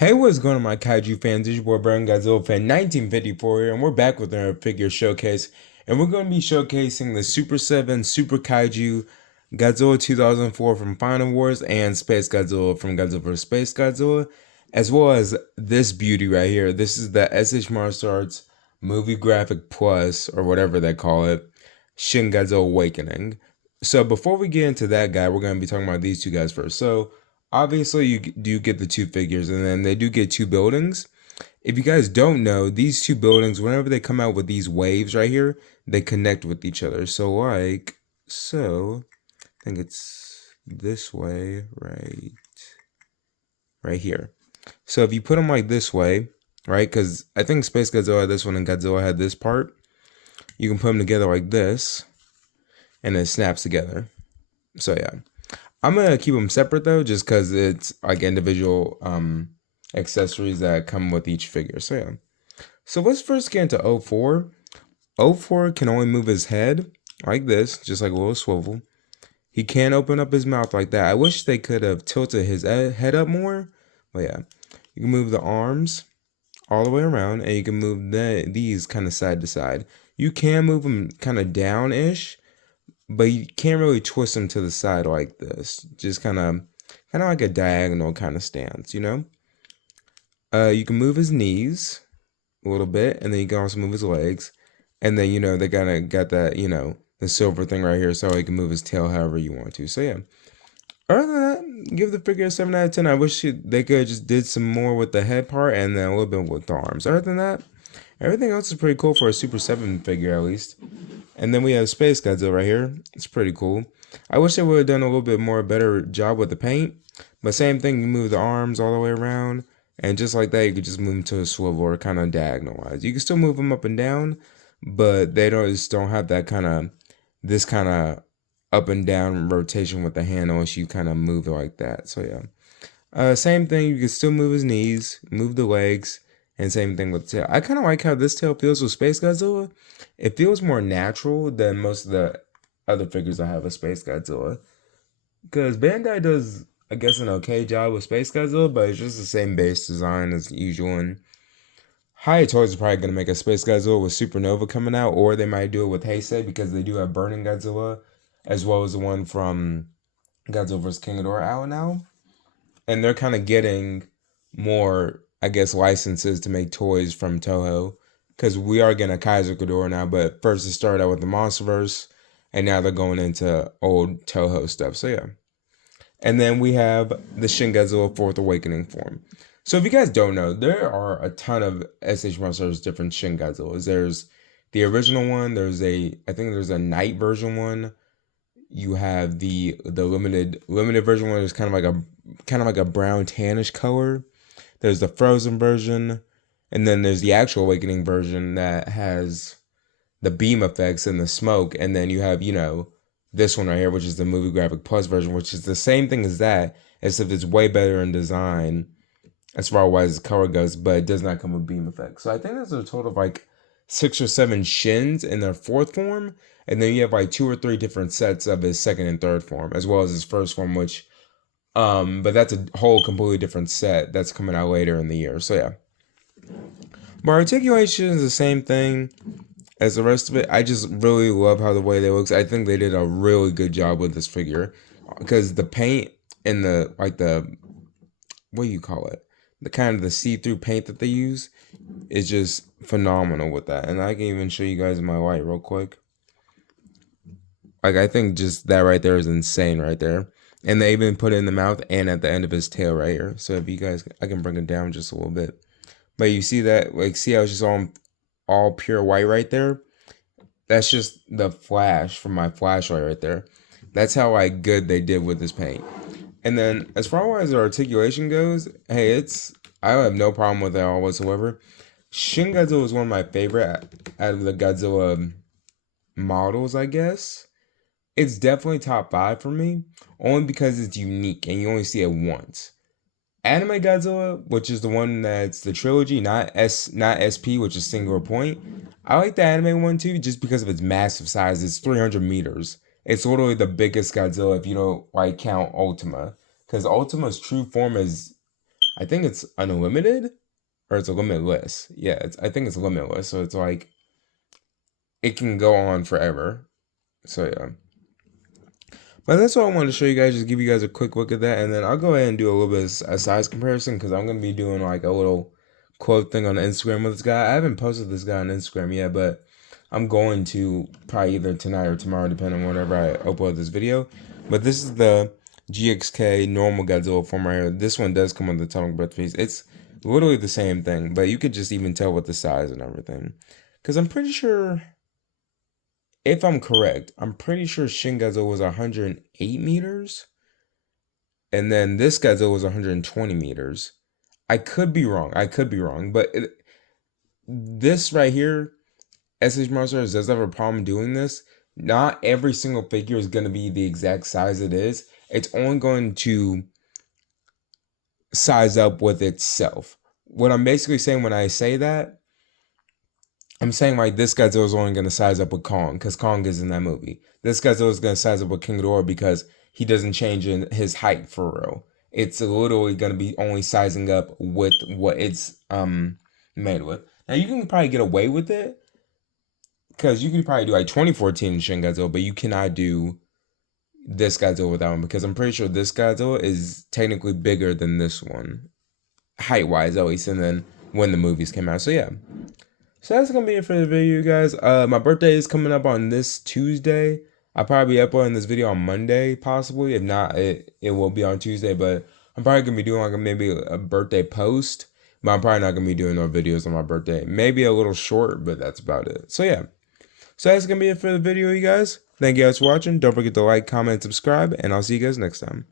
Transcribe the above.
Hey, what's going on, my kaiju fans? This is your boy BurningGodzilla fan 1954 here, and we're back with our figure showcase. And we're going to be showcasing the Super 7 Super Kaiju Godzilla 2004 from Final Wars and Space Godzilla from Godzilla vs. Space Godzilla, as well as this beauty right here. This is the monsterarts Movie Graphic Plus, or whatever they call it, Shin Godzilla Awakening. So before we get into that guy, we're going to be talking about these two guys first. So obviously, you do get the two figures, and then they do get two buildings. If you guys don't know, these two buildings, whenever they come out with these waves right here, they connect with each other. So I think it's this way, right here. So if you put them like this way, right, because I think Space Godzilla had this one and Godzilla had this part, you can put them together like this, and it snaps together. So yeah. I'm gonna keep them separate though, just because it's like individual accessories that come with each figure. So yeah. So let's first get into 04. 04 can only move his head like this, just like a little swivel. He can't open up his mouth like that. I wish they could have tilted his head up more. But yeah, you can move the arms all the way around, and you can move these kind of side to side. You can move them kind of down-ish, but you can't really twist them to the side like this. Just kind of like a diagonal kind of stance, you know? You can move his knees a little bit, and then you can also move his legs. And then, they kind of got that, the silver thing right here, so he can move his tail however you want to. So yeah. Other than that, give the figure a 7 out of 10. I wish they could have just did some more with the head part and then a little bit with the arms. Other than that, everything else is pretty cool for a Super 7 figure at least. And then we have Space Godzilla right here. It's pretty cool. I wish they would have done a little bit more better job with the paint. But same thing, you move the arms all the way around. And just like that, you could just move them to a swivel or kind of diagonal-wise. You can still move them up and down, but they just don't have that this kind of up and down rotation with the hand unless you kind of move it like that. So yeah. Same thing, you can still move his knees, move the legs, and same thing with the tail. I kind of like how this tail feels with Space Godzilla. It feels more natural than most of the other figures I have of Space Godzilla. Because Bandai does, I guess, an okay job with Space Godzilla, but it's just the same base design as usual. And Hiya Toys is probably going to make a Space Godzilla with Supernova coming out, or they might do it with Heisei because they do have Burning Godzilla, as well as the one from Godzilla vs. King Ghidorah out now. And they're kind of getting more, I guess, licenses to make toys from Toho. Because we are getting a Kaiser Ghidorah now, but first it started out with the Monsterverse, and now they're going into old Toho stuff. So yeah. And then we have the Shin Godzilla 4th Awakening form. So if you guys don't know, there are a ton of SH Monsters different Shin Godzillas. There's the original one. I think there's a night version one. You have the limited version one is kind of like a brown tannish color. There's the frozen version, and then there's the actual awakening version that has the beam effects and the smoke, and then you have, this one right here, which is the movie graphic plus version, which is the same thing as that, except it's way better in design as far as the color goes, but it does not come with beam effects. So I think there's a total of like 6 or 7 Shins in their 4th form, and then you have like 2 or 3 different sets of his 2nd and 3rd form, as well as his 1st form, which but that's a whole completely different set that's coming out later in the year. So yeah. But articulation is the same thing as the rest of it. I just really love how the way they looks. I think they did a really good job with this figure because the paint and the what do you call it? The kind of the see-through paint that they use is just phenomenal with that. And I can even show you guys in my light real quick. Like, I think just that right there is insane right there. And they even put it in the mouth and at the end of his tail right here. So if you guys, I can bring it down just a little bit. But you see that, like, see how it's just all pure white right there? That's just the flash from my flashlight right there. That's how good they did with this paint. And then as far as the articulation goes, hey, I have no problem with it all whatsoever. Shin Godzilla is one of my favorite out of the Godzilla models, I guess. It's definitely top 5 for me, only because it's unique and you only see it once. Anime Godzilla, which is the one that's the trilogy, not SP, which is singular point. I like the anime one too, just because of its massive size. It's 300 meters. It's literally the biggest Godzilla if you don't count Ultima, because Ultima's true form is, I think it's unlimited or it's a limitless. Yeah, I think it's limitless. So it's like it can go on forever. So yeah. But that's all I wanted to show you guys. Just give you guys a quick look at that, and then I'll go ahead and do a little bit of a size comparison because I'm gonna be doing like a little quote thing on Instagram with this guy. I haven't posted this guy on Instagram yet, but I'm going to probably either tonight or tomorrow, depending on whenever I upload this video. But this is the GXK normal Godzilla form right here. This one does come with the atomic breath piece. It's literally the same thing, but you could just even tell with the size and everything. Because I'm pretty sure, if I'm correct, I'm pretty sure Shin Godzilla was 108 meters, and then this Godzilla was 120 meters. I could be wrong. But this right here, SH Monsters does have a problem doing this. Not every single figure is going to be the exact size it is. It's only going to size up with itself. What I'm basically saying when I say that, I'm saying like this Godzilla is only going to size up with Kong because Kong is in that movie. This Godzilla is going to size up with King Ghidorah because he doesn't change in his height for real. It's literally going to be only sizing up with what it's made with. Now you can probably get away with it because you could probably do like 2014 Shin Godzilla, but you cannot do this Godzilla with that one because I'm pretty sure this Godzilla is technically bigger than this one, height wise at least, and then when the movies came out. So yeah. So that's gonna be it for the video, you guys. My birthday is coming up on this Tuesday. I'll probably be uploading this video on Monday, possibly. If not, it will be on Tuesday. But I'm probably gonna be doing like maybe a birthday post. But I'm probably not gonna be doing no videos on my birthday. Maybe a little short, but that's about it. So yeah. So that's gonna be it for the video, you guys. Thank you guys for watching. Don't forget to like, comment, subscribe, and I'll see you guys next time.